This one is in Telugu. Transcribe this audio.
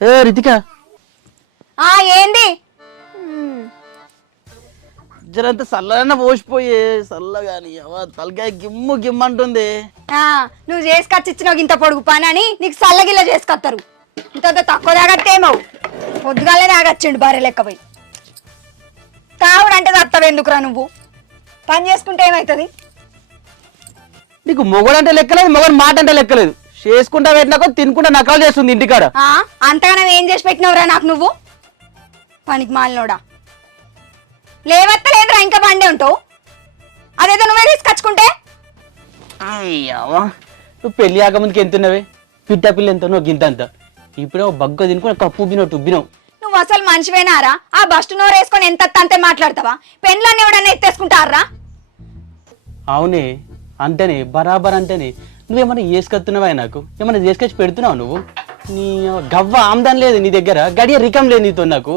ఏ రితిక ఏంది జరంత చల్లన పోసిపోయే చల్లగాని తలకాయ గిమ్ము గిమ్మంటుంది. నువ్వు చేసుకొచ్చి ఇచ్చినావు ఇంత పొడుగు పని అని నీకు చల్లగిల్ల చేసుకొస్తారు. ఇంత తక్కువ తాగట్టేమవు పొద్దుగాలే తాగచ్చిండు భార్య లెక్క పోయి. తాగుడు అంటే తత్తవు ఎందుకురా నువ్వు? పని చేసుకుంటే ఏమవుతుంది? నీకు మొగడు అంటే లెక్కలేదు, మొగడు మాట అంటే లెక్కలేదు. చేసుకుంటా పెట్టినాకో తినుకుంటా నకలు చేస్తుంది ఇంటికాడ. అంతగానం ఏం చేసి పెట్టినవురా నాకు నువ్వు? పనికి మాలినోడా లేవత్తలేదురా, ఇంకా బండే ఉంటావు. అదేదో నువ్వే తీసుకొచ్చుకుంటే. అయ్యావా నువ్వు పెళ్లి కాకముందుకు ఎంతున్నవే? పిట్ట పిల్ల ఎంత నువ్వు గింత అంత. ఇప్పుడే బగ్గ తినుకుని కప్పు ఉబ్బినట్టు ఉబ్బినావు. నువ్వు అసలు మనిషివేనారా? ఆ బస్టు నోరు వేసుకొని ఎంత అంతే మాట్లాడతావా? పెన్లన్నీ ఎవడన్నా ఎత్తేసుకుంటారా? అవునే అంటేనే బరాబర్ అంటేనే. నువ్వేమన్నా చేసుకొస్తున్నావా? నాకు ఏమన్నా చేసుకొచ్చి పెడుతున్నావు నువ్వు? నీ గవ్వ ఆమ్దాన్ లేదు నీ దగ్గర, గడియ రికం లేదు నీతో నాకు.